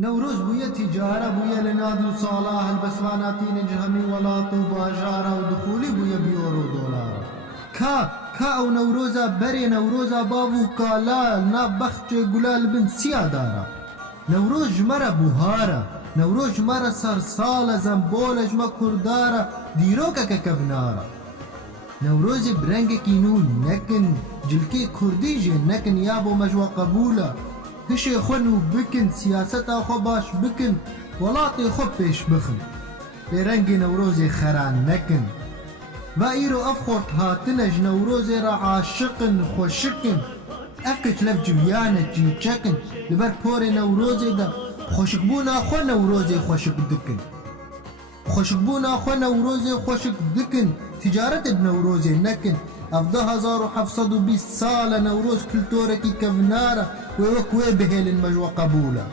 نوروز بويا تجارة بويا لنادي وصلاح البسماناتين جهمي ولاط وباجارة ودخولي بويا بيورو دولار كا او نوروزا بري نوروزا بابو كالا ناب بخت گلال بن سيادارا نوروز جمرة بوهارا نوروز جمرة سرسالة زنبولة جمع كردارا ديروكا ككفنارا نوروز برنگ كينو نكن جلكي كردي جي نكن يابو مجوى قبولا هشي خونو بكن سياستا خو باش بكن ولاطي خو پیش بخن برنگ نوروزي خران نكن و ايرو افخورت هاتنج نوروزي را عاشقن خوشكن اكت لف جويانة جيچكن لبر پور نوروزي دا خوشكبونا خو نوروزي خوشك دكن خوشكبونا خو نوروزي خوشك دكن تجارت بنوروزي نكن افضل 1720 سالة نوروز كلتوركي كفنارة ووكوي بهيل المجوى قبولة